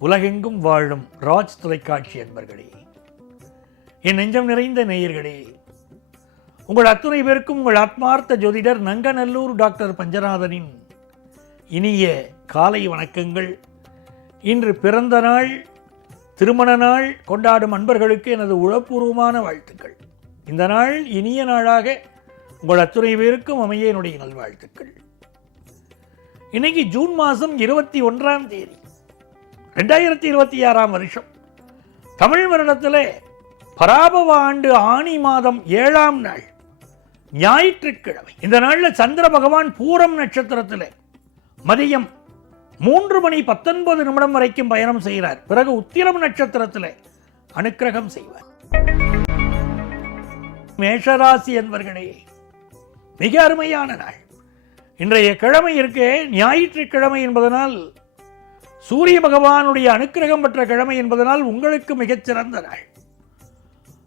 உலகெங்கும் வாழும் ராஜ் தொலைக்காட்சி அன்பர்களே, என் நெஞ்சம் நிறைந்த நேயர்களே, உங்கள் அத்துணை பேருக்கும் உங்கள் ஆத்மார்த்த ஜோதிடர் நங்கநல்லூர் டாக்டர் பஞ்சநாதனின் இனிய காலை வணக்கங்கள். இன்று பிறந்த நாள், திருமண நாள் கொண்டாடும் அன்பர்களுக்கு எனது உளப்பூர்வமான வாழ்த்துக்கள். இந்த நாள் இனிய நாளாக உங்கள் அத்துணை பேருக்கும் அமைய என்னுடைய நல்வாழ்த்துக்கள். இன்னைக்கு ஜூன் மாதம் 21ஆம் தேதி 2026ஆம் வருஷம், தமிழ் வருடத்தில் பராபவ ஆண்டு ஆனி மாதம் 7ஆம் நாள், ஞாயிற்றுக்கிழமை. இந்த நாளில் சந்திர பகவான் பூரம் நட்சத்திரத்தில் மதியம் 3:19 வரைக்கும் பயணம் செய்கிறார். பிறகு உத்திரம் நட்சத்திரத்தில் அனுக்கிரகம் செய்வார். மேஷராசி என்பர்களே, மிக அருமையான நாள். இன்றைய கிழமை இருக்கே ஞாயிற்றுக்கிழமை என்பதனால், சூரிய பகவானுடைய அனுக்கிரகம் பெற்ற கிழமை என்பதனால் உங்களுக்கு மிகச்சிறந்த நாள்.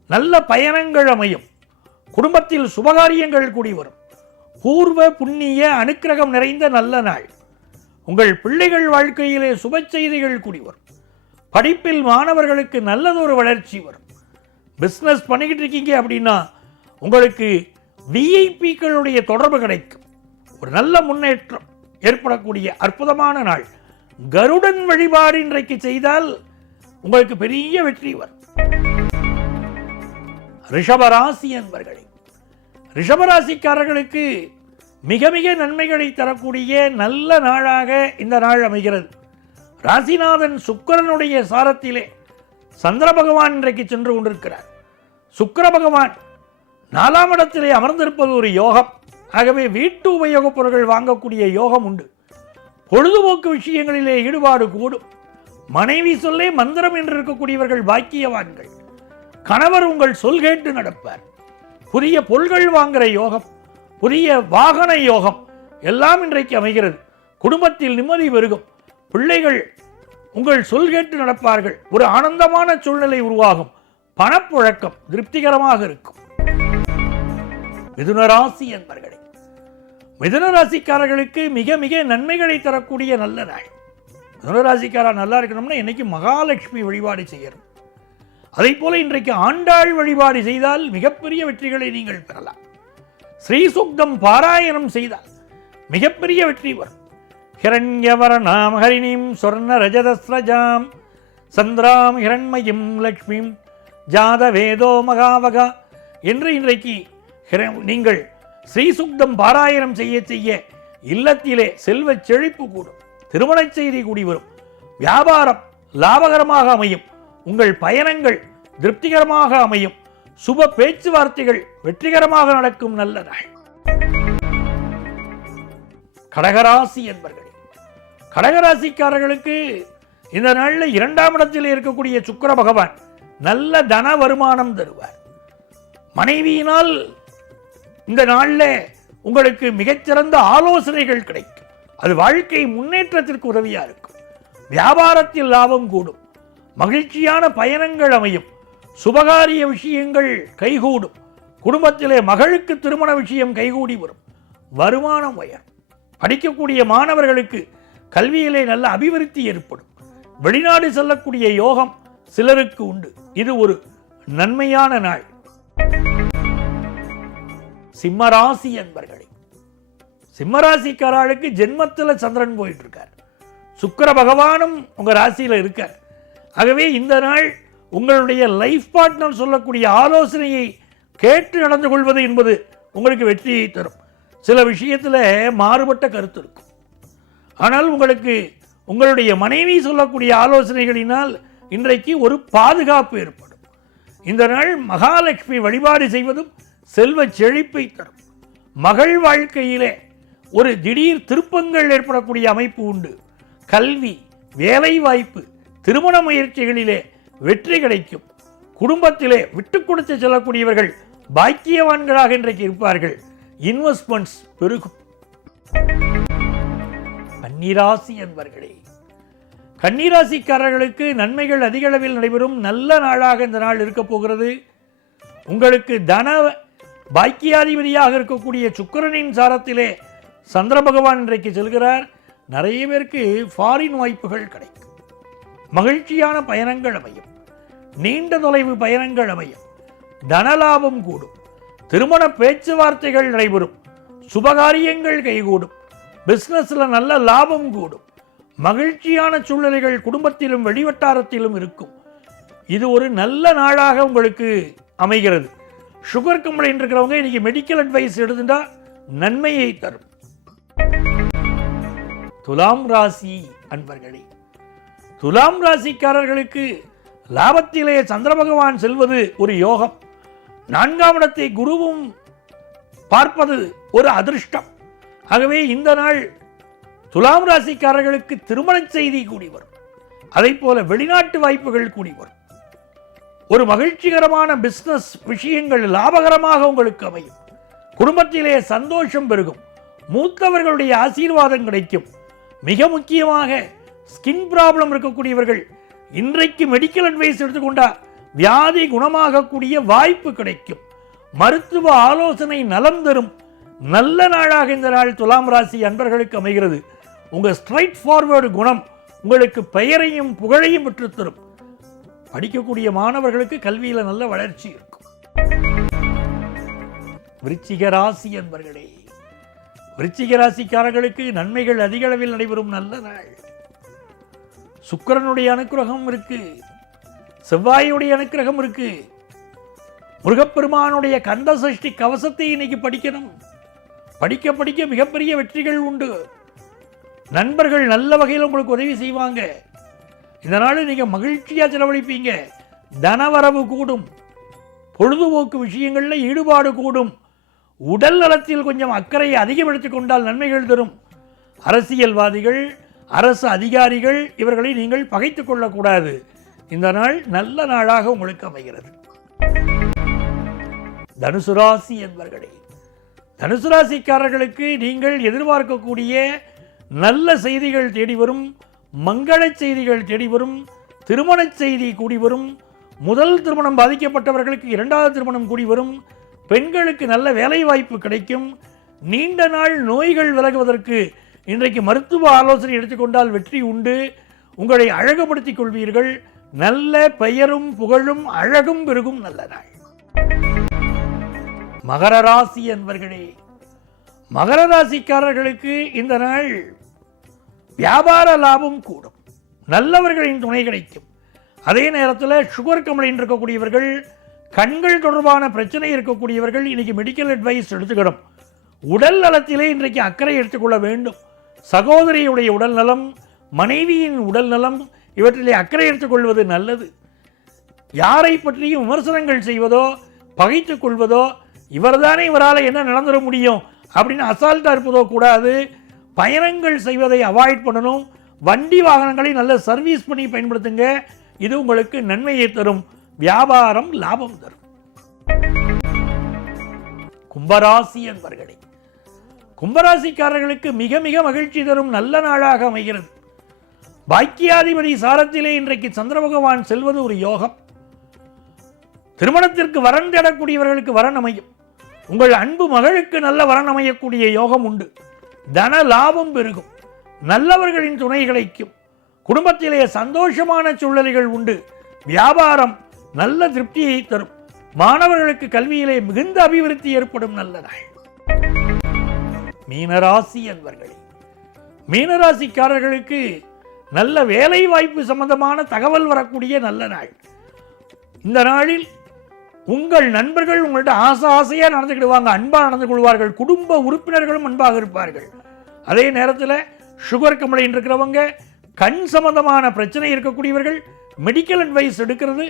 நல்ல பயணங்கள் அமையும். குடும்பத்தில் சுபகாரியங்கள் கூடி வரும். பூர்வ புண்ணிய அனுக்கிரகம் நிறைந்த நல்ல நாள். உங்கள் பிள்ளைகள் வாழ்க்கையிலே சுப செய்திகள் கூடி வரும். படிப்பில் மாணவர்களுக்கு நல்லதொரு வளர்ச்சி வரும். பிஸ்னஸ் பண்ணிக்கிட்டு இருக்கீங்க அப்படின்னா உங்களுக்கு விஐபிக்களுடைய தொடர்பு கிடைக்கும். ஒரு நல்ல முன்னேற்றம் ஏற்படக்கூடிய அற்புதமான நாள். கருடன் வழிபாடு இன்றைக்கு செய்தால் உங்களுக்கு பெரிய வெற்றி வரும். ரிஷபராசி என்பர்களே, ரிஷபராசிக்காரர்களுக்கு மிக மிக நன்மைகளை தரக்கூடிய நல்ல நாளாக இந்த நாள் அமைகிறது. ராசிநாதன் சுக்கிரனுடைய சாரத்திலே சந்திர பகவான் இன்றைக்கு சென்று கொண்டிருக்கிறார். சுக்கிர பகவான் 4ஆம் இடத்திலே அமர்ந்திருப்பது ஒரு யோகம். ஆகவே வீட்டு உபயோகப் பொருட்கள் வாங்கக்கூடிய யோகம் உண்டு. பொழுதுபோக்கு விஷயங்களிலே ஈடுபாடு கூடும். மனைவி சொல்லே மந்திரம் என்று இருக்கக்கூடியவர்கள் பாக்கியவான்கள். கணவர் உங்கள் சொல் கேட்டு நடப்பார். புதிய பொருள்கள் வாங்குகிற யோகம், புதிய வாகன யோகம் எல்லாம் இன்றைக்கு அமைகிறது. குடும்பத்தில் நிம்மதி பெருகும். பிள்ளைகள் உங்கள் சொல் கேட்டு நடப்பார்கள். ஒரு ஆனந்தமான சூழ்நிலை உருவாகும். பணப்புழக்கம் திருப்திகரமாக இருக்கும். மிதுனராசி என்பர்களே, மிதுனராசிக்காரர்களுக்கு மிக மிக நன்மைகளை தரக்கூடிய நல்ல நாள். மிதுனராசிக்காரர் நல்லா இருக்கணும்னா இன்னைக்கு மகாலட்சுமி வழிபாடு செய்யணும். அதை போல இன்றைக்கு ஆண்டாள் வழிபாடு செய்தால் மிகப்பெரிய வெற்றிகளை நீங்கள் பெறலாம். ஸ்ரீசுக்தம் பாராயணம் செய்தால் மிகப்பெரிய வெற்றி வரும். ஹிரண்யவரணாம் ஹரிணீம் சொர்ண ரஜதஸ்ரஜாம் சந்திராம் ஹிரண்மயும் லக்ஷ்மிம் ஜாத வேதோ மகாவகா என்று இன்றைக்கு நீங்கள் ஸ்ரீசுக்தம் பாராயணம் செய்ய செய்ய இல்லத்திலே செல்வ செழிப்பு கூடும். திருமண செய்தி கூடி வரும். வியாபாரம் லாபகரமாக அமையும். உங்கள் பயணங்கள் திருப்திகரமாக அமையும். சுப பேச்சுவார்த்தைகள் வெற்றிகரமாக நடக்கும் நல்ல நாள். கடகராசி என்பர்களே, கடகராசிக்காரர்களுக்கு இந்த நாளில் 2ஆம் இடத்தில் இருக்கக்கூடிய சுக்கிர பகவான் நல்ல தன வருமானம் தருவார். மனைவியினால் இந்த நாளில் உங்களுக்கு மிகச்சிறந்த ஆலோசனைகள் கிடைக்கும். அது வாழ்க்கை முன்னேற்றத்திற்கு உதவியாக இருக்கும். வியாபாரத்தில் லாபம் கூடும். மகிழ்ச்சியான பயணங்கள் அமையும். சுபகாரிய விஷயங்கள் கைகூடும். குடும்பத்திலே மகளுக்கு திருமண விஷயம் கைகூடி வரும். வருமானம் உயரும். படிக்கக்கூடிய மாணவர்களுக்கு கல்வியிலே நல்ல அபிவிருத்தி ஏற்படும். வெளிநாடு செல்லக்கூடிய யோகம் சிலருக்கு உண்டு. இது ஒரு நன்மையான நாள். சிம்மராசி என்பர்களே, சிம்மராசிக்காரர்களுக்கு ஜென்மத்தில் சந்திரன் போயிட்டு இருக்கார். சுக்கிர பகவானும் உங்க ராசியில் இருக்கார். ஆகவே இந்த நாள் உங்களுடைய லைஃப் பார்ட்னர் சொல்லக்கூடிய ஆலோசனையை கேட்டு நடந்து கொள்வது என்பது உங்களுக்கு வெற்றியை தரும். சில விஷயத்தில் மாறுபட்ட கருத்து இருக்கும். ஆனால் உங்களுக்கு உங்களுடைய மனைவி சொல்லக்கூடிய ஆலோசனைகளினால் இன்றைக்கு ஒரு பாதுகாப்பு ஏற்படும். இந்த நாள் மகாலட்சுமி வழிபாடு செய்வதும் செல்வ செழிப்பை தரும். மகள் வாழ்க்கையிலே ஒரு திடீர் திருப்பங்கள் ஏற்படக்கூடிய அமைப்பு உண்டு. கல்வி, வேலை வாய்ப்பு, திருமண முயற்சிகளிலே வெற்றி கிடைக்கும். குடும்பத்திலே விட்டு கொடுத்து செல்லக்கூடியவர்கள் பாக்கியவான்களாக இன்றைக்கு இருப்பார்கள். இன்வெஸ்ட்மெண்ட்ஸ் பெருகும். கன்னிராசி என்பர்களே, கன்னிராசிக்காரர்களுக்கு நன்மைகள் அதிக அளவில் நடைபெறும் நல்ல நாளாக இந்த நாள் இருக்க போகிறது. உங்களுக்கு தன பாக்கியாதிபதியாக இருக்கக்கூடிய சுக்கிரனின் சாரத்திலே சந்திர பகவான் இன்றைக்கு செல்கிறார். நிறைய பேருக்கு ஃபாரின் வாய்ப்புகள் கிடைக்கும். மகிழ்ச்சியான பயணங்கள் அமையும். நீண்ட தொலைவு பயணங்கள் அமையும். தனலாபம் கூடும். திருமண பேச்சுவார்த்தைகள் நடைபெறும். சுபகாரியங்கள் கைகூடும். பிசினஸ்ல நல்ல லாபம் கூடும். மகிழ்ச்சியான சூழ்நிலைகள் குடும்பத்திலும் வெளிவட்டாரத்திலும் இருக்கும். இது ஒரு நல்ல நாளாக உங்களுக்கு அமைகிறது. சுகர் கம்ப்ளைண்ட் இருக்கிறவங்க இன்னைக்கு மெடிக்கல் அட்வைஸ் எடுத்துட்டா நன்மையை தரும். துலாம் ராசி அன்பர்களே, துலாம் ராசிக்காரர்களுக்கு லாபத்திலே சந்திர பகவான் செல்வது ஒரு யோகம். 4ஆம் இடத்தை குருவும் பார்ப்பது ஒரு அதிர்ஷ்டம். ஆகவே இந்த நாள் துலாம் ராசிக்காரர்களுக்கு திருமண செய்தி கூடி வரும். அதை போல வெளிநாட்டு வாய்ப்புகள் கூடி வரும். ஒரு மகிழ்ச்சிகரமான பிசினஸ் விஷயங்கள் லாபகரமாக உங்களுக்கு அமையும். குடும்பத்திலே சந்தோஷம் பெருகும். மூத்தவர்களுடைய ஆசீர்வாதம் கிடைக்கும். மிக முக்கியமாக ஸ்கின் ப்ராப்ளம் இருக்கக்கூடியவர்கள் இன்றைக்கு மெடிக்கல் அட்வைஸ் எடுத்துக்கொண்டா வியாதி குணமாகக்கூடிய வாய்ப்பு கிடைக்கும். மருத்துவ ஆலோசனை நலம் தரும் நல்ல நாளாக இந்த நாள் துலாம் ராசி அன்பர்களுக்கு அமைகிறது. உங்கள் ஸ்ட்ரைட் ஃபார்வர்டு குணம் உங்களுக்கு பெயரையும் புகழையும் பெற்றுத்தரும். படிக்கக்கூடிய மாணவர்களுக்கு கல்வியில் நல்ல வளர்ச்சி இருக்கும். விருச்சிக ராசி அன்பர்களே, விருச்சிக ராசிக்காரர்களுக்கு நன்மைகள் அதிக அளவில் நடைபெறும் நல்ல நாள். சுக்கிரனுடைய அனுக்கிரகம் இருக்கு. செவ்வாயுடைய அனுக்கிரகம் இருக்கு. முருகப்பெருமானுடைய கந்த சஷ்டி கவசத்தை இன்னைக்கு படிக்கணும். படிக்க படிக்க மிகப்பெரிய வெற்றிகள் உண்டு. நண்பர்கள் நல்ல வகையில் உங்களுக்கு உதவி செய்வாங்க. இந்த நாள் நீங்க மகிழ்ச்சியா செலவழிப்பீங்க. தனவரவு கூடும். பொழுதுபோக்கு விஷயங்கள்ல ஈடுபாடு கூடும். உடல் நலத்தில் கொஞ்சம் அக்கறையை அதிகம் எடுத்துக்கொண்டால் நன்மைகள் தரும். அரசியல்வாதிகள், அரசு அதிகாரிகள் இவர்களை நீங்கள் பகைத்துக் கொள்ளக்கூடாது. இந்த நாள் நல்ல நாளாக உங்களுக்கு அமைகிறது. தனுசு ராசி என்பர்களே, தனுசு ராசிக்காரர்களுக்கு நீங்கள் எதிர்பார்க்கக்கூடிய நல்ல செய்திகள் தேடி வரும். மங்கள செய்திகள் தேடி வரும். திருமண செய்தி கூடி வரும். முதல் திருமணம் பாதிக்கப்பட்டவர்களுக்கு 2வது திருமணம் கூடி வரும். பெண்களுக்கு நல்ல வேலை வாய்ப்பு கிடைக்கும். நீண்ட நாள் நோய்கள் விலகுவதற்கு இன்றைக்கு மருத்துவ ஆலோசனை எடுத்துக்கொண்டால் வெற்றி உண்டு. உங்களை அழகுபடுத்திக் கொள்வீர்கள். நல்ல பெயரும் புகழும் அழகும் பெருகும் நல்ல நாள். மகர ராசி என்பர்களே, மகர ராசிக்காரர்களுக்கு இந்த நாள் வியாபார லாபம் கூடும். நல்லவர்களின் துணை கிடைக்கும். அதே நேரத்தில் சுகர் கம்ப்ளைண்ட் இருக்கக்கூடியவர்கள், கண்கள் தொடர்பான பிரச்சனை இருக்கக்கூடியவர்கள் இன்னைக்கு மெடிக்கல் அட்வைஸ் எடுத்துக்கணும். உடல் நலத்திலே இன்றைக்கு அக்கறை எடுத்துக்கொள்ள வேண்டும். சகோதரியுடைய உடல் நலம், மனைவியின் உடல் நலம் இவற்றிலே அக்கறை எடுத்துக்கொள்வது நல்லது. யாரை பற்றியும் விமர்சனங்கள் செய்வதோ பகைத்துக் கொள்வதோ, இவர்தானே இவரால் என்ன நடந்துட முடியும் அப்படின்னு அசால்ட்டாக இருப்பதோ கூடாது. பயணங்கள் செய்வதை அவாய்ட் பண்ணணும். வண்டி வாகனங்களை நல்ல சர்வீஸ் பண்ணி பயன்படுத்துங்க. இது உங்களுக்கு நன்மையை தரும். வியாபாரம் லாபம் தரும். கும்பராசி என்பர்களே, கும்பராசிக்காரர்களுக்கு மிக மிக மகிழ்ச்சி தரும் நல்ல நாளாக அமைகிறது. பாக்கியாதிபதி சாரத்திலே இன்றைக்கு சந்திர பகவான் செல்வது ஒரு யோகம். திருமணத்திற்கு வரன் தேடக்கூடியவர்களுக்கு வரன் அமையும். உங்கள் அன்பு மகளுக்கு நல்ல வரன் அமையக்கூடிய யோகம் உண்டு. தன லாபம் பெருகும். நல்லவர்களின் துணை கிடைக்கும். குடும்பத்திலே சந்தோஷமான சூழ்நிலைகள் உண்டு. வியாபாரம் நல்ல திருப்தியை தரும். மாணவர்களுக்கு கல்வியிலே மிகுந்த அபிவிருத்தி ஏற்படும் நல்ல நாள். மீனராசி என்பர்களே, மீனராசிக்காரர்களுக்கு நல்ல வேலை வாய்ப்பு சம்பந்தமான தகவல் வரக்கூடிய நல்ல நாள். இந்த நாளில் உங்கள் நண்பர்கள் உங்கள்கிட்ட ஆசையா நடந்துக்கிடுவாங்க. அன்பாக நடந்து கொள்வார்கள். குடும்ப உறுப்பினர்களும் அன்பாக இருப்பார்கள். அதே நேரத்தில் சுகர் கம்ப்ளைண்ட் இருக்கிறவங்க, கண் சம்பந்தமான பிரச்சனை இருக்கக்கூடியவர்கள் மெடிக்கல் அட்வைஸ் எடுக்கிறது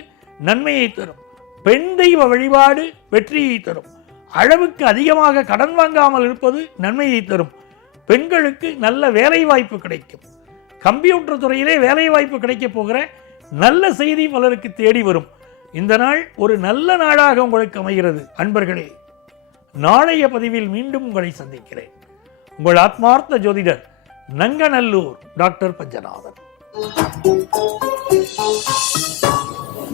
நன்மையை தரும். பெண் தெய்வ வழிபாடு வெற்றியை தரும். அளவுக்கு அதிகமாக கடன் வாங்காமல் இருப்பது நன்மையை தரும். பெண்களுக்கு நல்ல வேலை வாய்ப்பு கிடைக்கும். கம்ப்யூட்டர் துறையிலே வேலை வாய்ப்பு கிடைக்க போகிற நல்ல செய்தி பலருக்கு தேடி வரும். இந்த நாள் ஒரு நல்ல நாளாக உங்களுக்கு அமைகிறது. அன்பர்களே, நாளைய பதிவில் மீண்டும் உங்களை சந்திக்கிறேன். உங்கள் ஆத்மார்த்த ஜோதிடர் நங்கநல்லூர் டாக்டர் பஞ்சநாதன்.